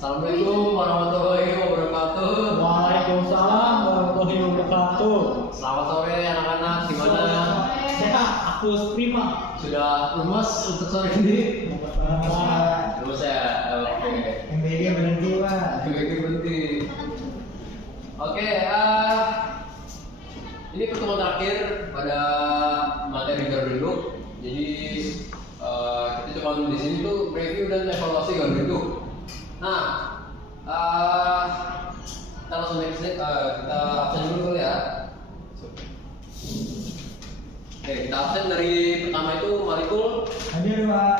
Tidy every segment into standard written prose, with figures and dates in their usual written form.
Assalamualaikum warahmatullahi wabarakatuh. Waalaikumsalam warahmatullahi wabarakatuh. Selamat sore anak-anak, gimana? Sehat, aku prima. Sudah lemas untuk sore ini? Lemas ya? Oke. MBG berhenti pak. Berhenti. Oke, ini pertemuan terakhir pada materi Garuda. Jadi kita coba di sini tuh review dan evaluasi Garuda. Nah, kita langsung next kita absen dulu ya. Oke, kita absen dari pertama itu Malikul, Hadir pak.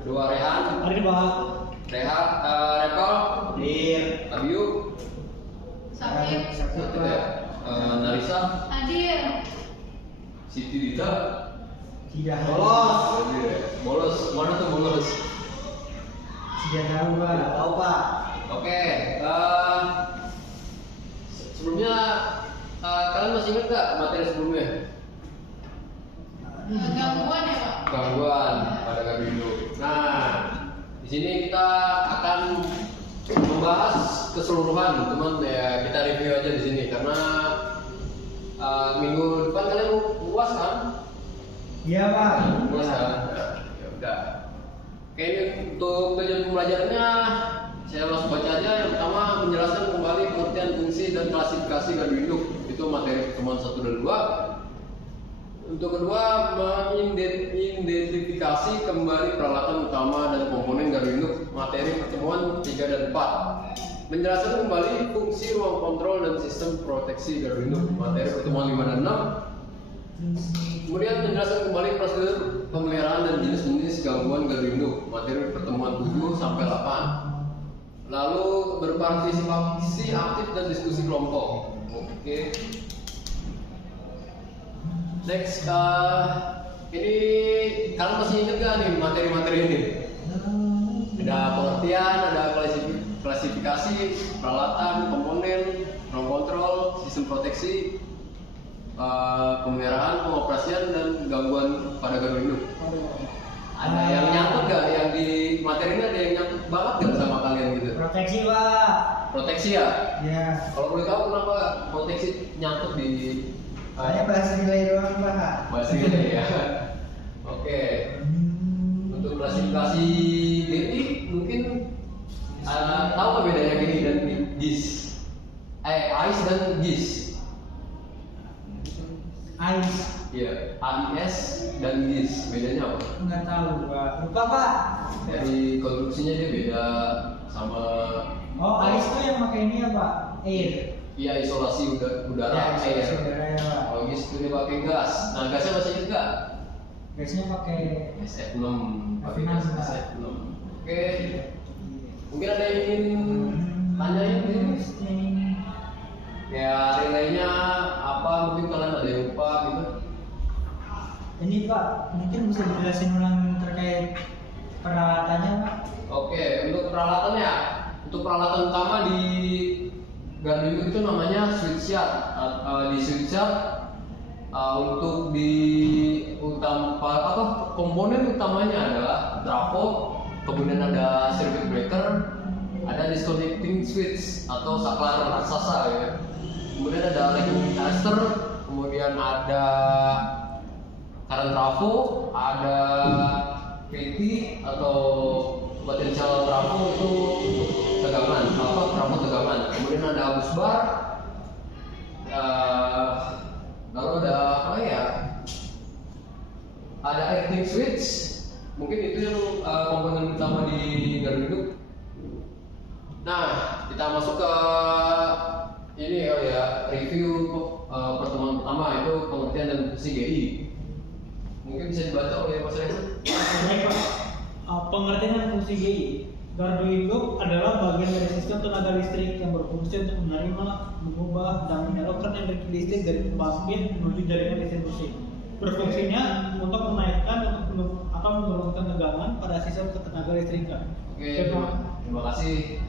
kedua Rehan, Hadir pak. Rekol, Hadir. Abiu, Sakit. Narisa, Hadir. Siti Dita, Tidak bolos, bolos, mana tuh bolos? Tidak tahu pak. Tahu pak. Oke, sebelumnya kalian masih ingat nggak materi sebelumnya? Gangguan ya Pak? Gangguan pada Garuda. Nah, di sini kita akan membahas keseluruhan, teman ya kita review aja di sini karena minggu depan kalian UAS kan? Iya pak. UAS kan? Ya udah. Oke, ini untuk tujuan pembelajarannya saya langsung baca aja. Yang pertama menjelaskan kembali pengertian fungsi dan klasifikasi gardu induk. Itu materi pertemuan 1 dan 2. Untuk kedua, mengidentifikasi kembali peralatan utama dan komponen gardu induk. Materi pertemuan 3 dan 4. Menjelaskan kembali fungsi ruang kontrol dan sistem proteksi gardu induk. Materi pertemuan 5 dan 6. Kemudian menjelaskan kembali prosedur pemeliharaan dan jenis-jenis gangguan gardu induk. Materi pertemuan 7 sampai 8. Lalu berpartisipasi aktif dan diskusi kelompok. Oke. Next, ini kalian masih ingat gak nih materi-materi ini? Ada pengertian, ada klasifikasi, peralatan, komponen, ruang kontrol, sistem proteksi, pemeliharaan, pengoperasian, dan gangguan pada gardu induk. Ada yang nyangkut gak? Yang di materi ini ada yang nyangkut banget gak sama kalian gitu? Proteksi pak. Proteksi ya? Ya. Kalau boleh tahu kenapa proteksi nyangkut di Saya bahas nilai doang pak. bahasa ini ya? Oke. Untuk klasifikasi GI mungkin tahu apa bedanya GI dan GIS? AIS dan GIS? Ais. Iya, AIS dan GIS bedanya apa? Nggak tahu pak. Lupa pak. Dari konstruksinya dia beda sama. Oh Ais tuh yang pakai ini ya pak. Air. Iya, isolasi udara. Ya, air. saudara ya pak. Kalau GIS itu dia pakai gas. Nah, gasnya masih ingat nggak? Biasanya pakai SF6. Pakai F6, gas Pak. SF6. Oke. Mungkin ada yang ingin tanyain ini? Ya, relaynya apa? Mungkin kalian ada yang lupa gitu. Ini pak, mungkin bisa dijelasin ulang terkait peralatannya pak. Oke, untuk peralatannya. Untuk peralatan utama di gardu induk itu namanya switchyard. Di switchyard untuk di komponen utamanya adalah trafo, kemudian ada circuit breaker, ada disconnecting switch atau saklar raksasa ya. Kemudian ada lightning arrestor, kemudian ada current trafo, ada PT atau potential trafo itu tegangan, trafo tegangan. Kemudian ada bus bar, lalu ada apa ya? Ada acting switch, mungkin itu yang komponen utama di gardu induk. Nah, kita masuk ke ini ya review pertemuan pertama itu pengertian dan fungsi GI. Mungkin bisa dibaca oleh Mas Rehan. Baik pak. Pengertian dan fungsi GI. Gardu induk adalah bagian dari sistem tenaga listrik yang berfungsi untuk menerima, mengubah, dan menyalurkan energi listrik dari pembangkit menuju jaringan distribusi. Berfungsinya untuk menaikkan atau menurunkan tegangan pada sistem ketenaga listrikan. Oke, terima kasih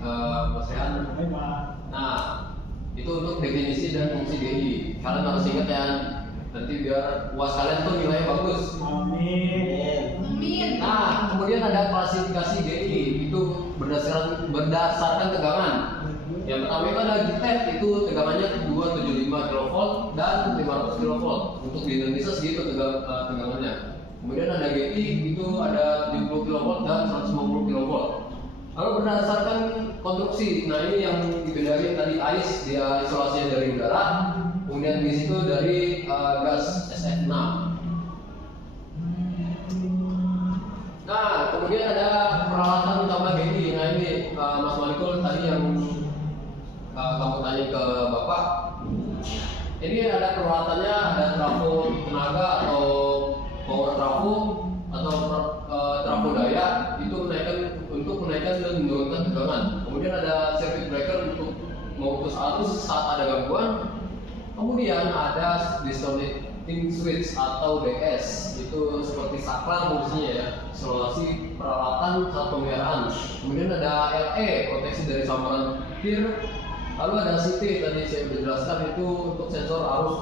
Mas Rehan. Baik pak. Nah, itu untuk definisi dan fungsi GI. Kalian harus ingat ya, nanti biar UAS kalian tuh nilainya bagus. Amin. Amin. Nah, kemudian ada klasifikasi GI, itu berdasarkan tegangan. Yang pertama itu ada GTED, itu tegangannya 275 kV dan 500 kV. Untuk di Indonesia segitu tegangannya. Kemudian ada GI, itu ada 70 kV dan 150 kV. Lalu berdasarkan konstruksi, nah ini yang dibedakan tadi AIS, dia isolasinya dari udara, kemudian di situ dari gas SF6. Nah, kemudian ada peralatan utama GI. Nah ini Mas Malikul tadi yang kamu tanya ke Bapak. Ini ada peralatannya, ada trafo tenaga atau power trafo atau trafo daya itu untuk menaikkan dan menurunkan tegangan. Kemudian ada circuit breaker untuk memutus arus saat ada gangguan. Kemudian ada disconnecting switch atau DS, itu seperti saklar fungsinya ya, isolasi peralatan saat pemeliharaan. Kemudian ada LE, proteksi dari samaran petir. Lalu ada CT, tadi saya sudah jelaskan, itu untuk sensor arus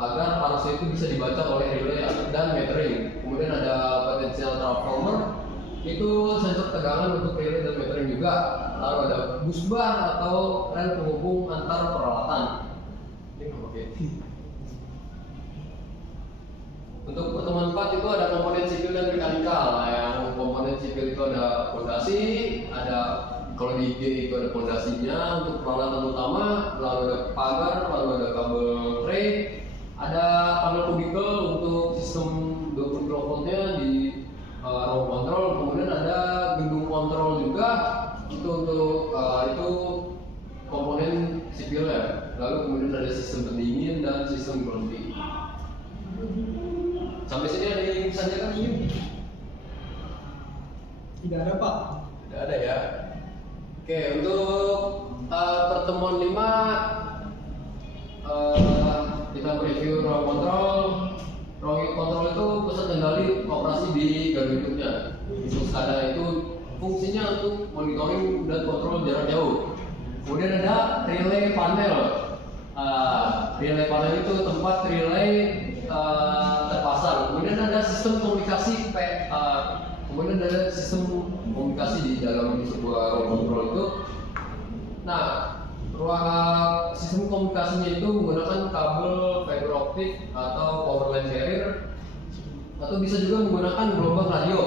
agar arusnya itu bisa dibaca oleh relay dan metering. Kemudian ada potential transformer, itu sensor tegangan untuk relay dan metering juga. Lalu ada bus bar atau rel penghubung antar peralatan. Oke. Untuk pertemuan 4 itu ada komponen sipil dan mekanikal. Nah, yang komponen sipil itu ada fondasi, ada kalau di IG itu ada fondasinya untuk peralatan utama, lalu ada pagar, lalu ada kabel tray, ada panel kubikel untuk sistem 20 kV-nya di ruang kontrol, kemudian ada gedung kontrol juga itu untuk itu komponen sipilnya. Lalu kemudian ada sistem pendingin dan sistem grounding. Sampai sini ada yang bisa ditanyakan ini? Tidak ada Pak. Tidak ada ya. Oke, untuk pertemuan 5 kita mereview ruang kontrol. Ruang kontrol itu pusat kendali operasi di gardu hidupnya. Terus ada itu fungsinya untuk monitoring dan kontrol jarak jauh. Kemudian ada relay panel. Relay panel itu tempat relay terpasang. Kemudian ada sistem komunikasi kemudian ada sistem komunikasi di dalam sebuah ruang kontrol itu. Nah, ruang sistem komunikasinya itu menggunakan kabel fiber optik atau power line carrier, atau bisa juga menggunakan gelombang radio.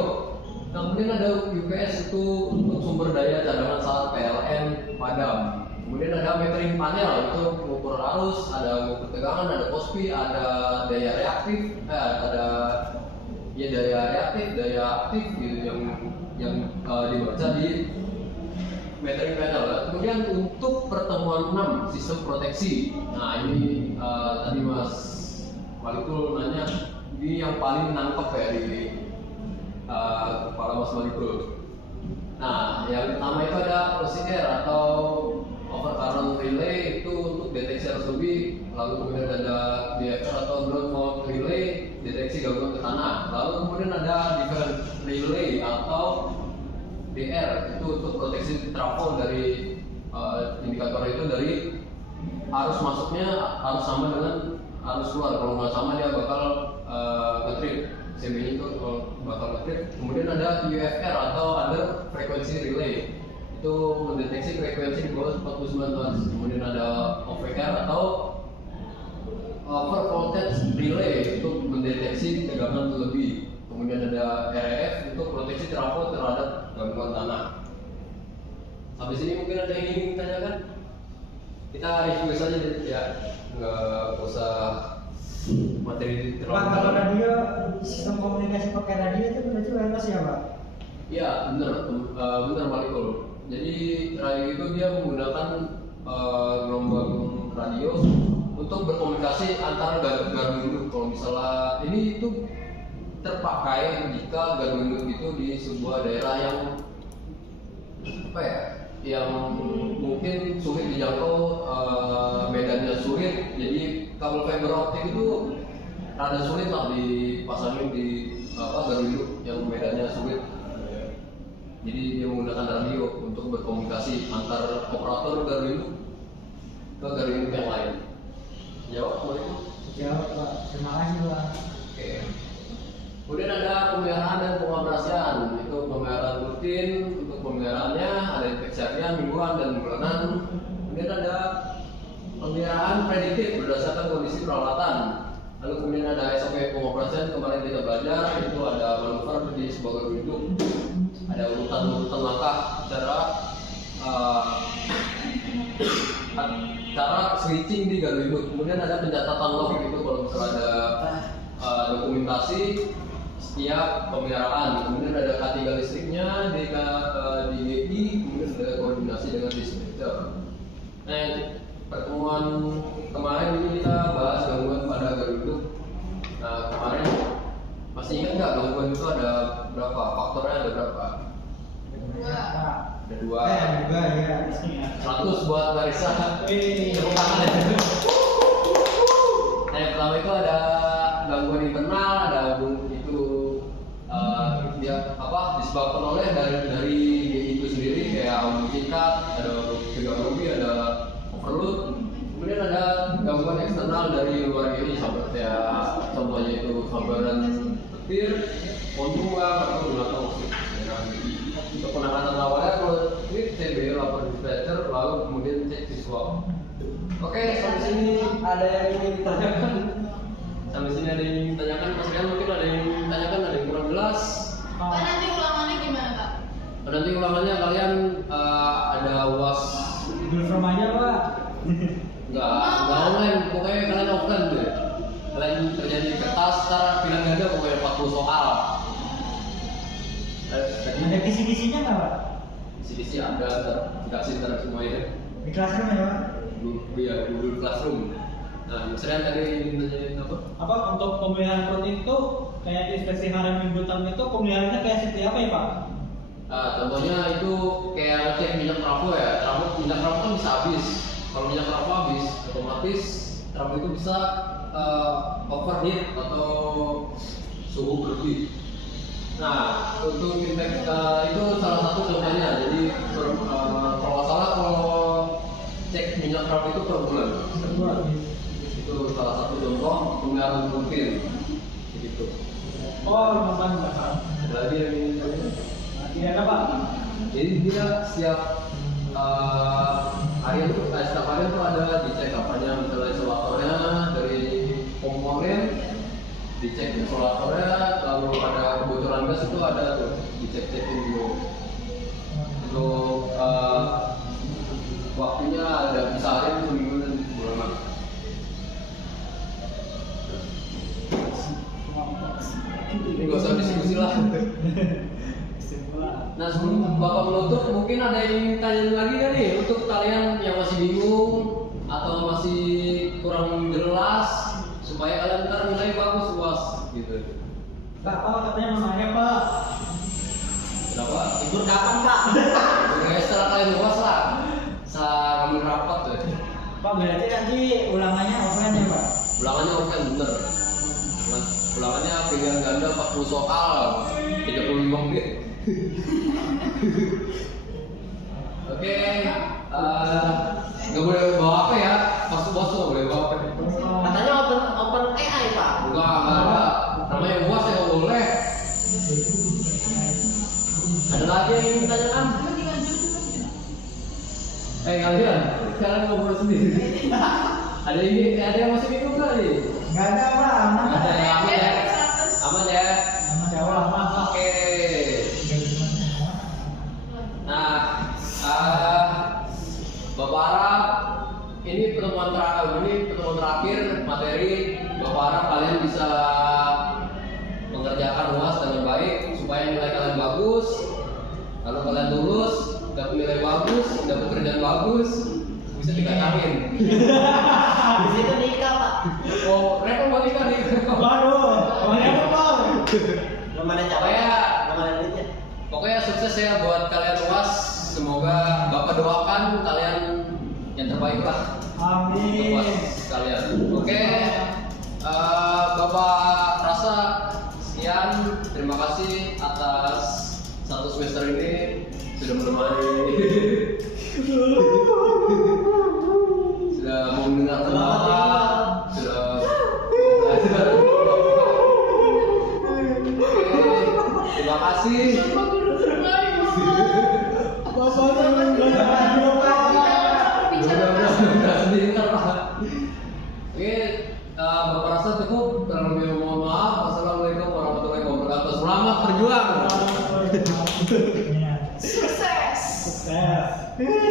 Nah, kemudian ada UPS itu untuk sumber daya cadangan saat PLN padam. Kemudian ada metering panel itu mengukur arus, ada mengukur tegangan, ada pospi, ada daya reaktif, ada daya reaktif, daya aktif gitu yang dibaca di metering panel. Kemudian untuk pertemuan 6 sistem proteksi. Nah ini tadi Mas Malikul nanya, ini yang paling nangkep ya di kepala Mas Malikul. Nah yang pertama itu ada OCR atau overcurrent relay, itu untuk deteksi arus lebih. Lalu kemudian ada DFR atau ground fault relay, deteksi gangguan ke tanah. Lalu kemudian ada different relay atau DR, itu untuk proteksi trafo dari indikator itu dari arus masuknya harus sama dengan arus keluar. Kalau nggak sama dia bakal nge-trip. CB itu bakal nge-trip. Kemudian ada UFR atau under frequency relay, itu mendeteksi frekuensi di bawah 49 Hz. Kemudian ada OVR atau over voltage relay untuk mendeteksi tegangan lebih. Kemudian ada RF untuk proteksi trafo terhadap gangguan tanah. Sampai sini mungkin ada yang ingin ditanyakan? Kita review saja ya, nggak usah materi Pak, terlalu kalau dalam. radio, sistem komunikasi pakai radio itu berarti wireless ya Pak? Iya, benar Malikul. Jadi radio itu dia menggunakan gelombang radio untuk berkomunikasi antara gardu induk. Kalau misalnya ini itu terpakai jika gardu induk itu di sebuah daerah yang yang mungkin sulit dijangkau, medannya sulit. Jadi kabel fiber optik itu rada sulit lah dipasangin di gardu induk yang medannya sulit. Jadi dia menggunakan radio untuk berkomunikasi antar operator gardu induk ke gardu induk yang lain. Jawab boleh? Jawab Pak, terima kasih Pak. Oke. Kemudian ada pemeliharaan dan pengoperasian. Itu pemeliharaan rutin rutin untuk pemeliharaannya, ada inspeksi harian, mingguan, dan bulanan. Kemudian ada pemeliharaan prediktif berdasarkan kondisi peralatan. Lalu kemudian ada SOP pengoperasian, kemarin kita belajar, itu ada manuver di sebuah gardu induk, ada urutan-urutan langkah cara switching di gardu induk. Kemudian ada pencatatan log itu kalau misalnya ada dokumentasi setiap pemeliharaan. Kemudian ada K3 listriknya di GI, kemudian ada koordinasi dengan distributor. Nah, pertemuan kemarin ini kita bahas gangguan pada gardu induk. Nah, kemarin masih ingat nggak gangguan itu ada berapa? Faktornya ada berapa? Ada dua. ya. 100 buat Marisa. Tepuk tangan ya. Nah, yang pertama itu ada gangguan internal, ada itu dia disebabkan oleh dari itu sendiri, kayak amun singkat, ada gangguan ada overload. Kemudian ada gangguan eksternal dari luar GI, seperti ya contohnya itu sambaran petir, pontuang atau gunakan oksida. Untuk penanganan awalnya kalau ini CB lapor dispatcher, lalu kemudian cek visual. Oke, sampai sini ada yang ingin ditanyakan? Sampai sini ada yang ingin ditanyakan? Mas Rian mungkin ada yang ingin ditanyakan, ada yang kurang jelas? Pak, nanti ulangannya gimana, Pak? Nanti ulangannya kalian ada UAS. Google Form aja, Pak. Enggak online, pokoknya kalian offline deh. Kalian kerjaan di kertas, ntar bilang ada pokoknya 40 soal. Ada kisi-kisinya nggak, Pak? Kisi-kisi ada, ntar dikasih ntar semuanya. Di classroom ya, Pak? Iya, Google Classroom. Nah, Mas Rian tadi nanyain apa? Apa untuk pemeliharaan rutin itu kayak inspeksi harian mingguan itu pemeliharaannya kayak seperti apa ya, Pak? Nah, contohnya itu kayak ngecek minyak trafo ya. Minyak trafo kan bisa habis. Kalau minyak trafo habis, otomatis trafo itu bisa overheat atau suhu berlebih. Nah, untuk impact itu salah satu contohnya. Jadi kalau nggak salah kalau cek minyak trafo itu per bulan. Itu salah satu contoh pemeliharaan rutin. Begitu. Oh, Pak. Lagi yang ingin tanya? Tidak ada, Pak. Jadi dia setiap harian tuh, setiap harian tuh ada dicek apanya, misalnya isolatornya dari komponen, dicek isolatornya, lalu ada kebocoran gas itu ada tuh dicek-cekin dulu. Untuk waktunya ada bisa harian, seminggu dan bulanan. Ini gak usah diskusi lah. Nah, sebelum Bapak menutup, mungkin ada yang tanya lagi kan nih untuk kalian yang masih bingung atau masih kurang jelas supaya kalian ntar nilai bagus UAS gitu. Pak, katanya mau nanya, Pak. Kenapa? Libur kapan, Pak? Oke, setelah kalian UAS lah, saat kami rapat tuh. Pak, berarti nanti ulangannya offline ya, Pak? Ulangannya offline bener. Ulangannya pilihan ganda 40 soal, 35 menit. Oke, nggak boleh bawa apa ya? Pas bos nggak boleh bawa apa? Katanya open AI, Pak. Enggak ada. Namanya UAS ya nggak boleh. Ada lagi yang ingin ditanyakan? Kalian ngobrol sendiri. Ada yang masih bingung kali? Nggak ada, Pak. Aman. Ada yang aman ya? Aman ya? Aman ya Allah, Pak. Oke. Nah, Bapak harap ini pertemuan terakhir materi. Bapak harap kalian bisa mengerjakan UAS dengan baik supaya nilai kalian bagus. Lalu kalian lulus, dapat nilai bagus, dapat kerjaan bagus, bisa dikatakan. Di situ nikah, Pak. Oh, mereka mau nikah nih. Waduh, banyak apa, Pak? Belum ada capeknya, belum ada duitnya. Pokoknya sukses ya buat kalian UAS. Semoga Bapak doakan kalian yang terbaik lah untuk Amin. UAS kalian. Oke, Bapak rasa sekian. Terima kasih atas satu semester ini sudah menemani, sudah mau mendengar tertawa, sudah belajar. Oke, terima kasih. Bapak rasa cukup. Kurang lebih mohon maaf. Wassalamualaikum warahmatullahi wabarakatuh. Selamat berjuang. Ya. Sukses. Sukses.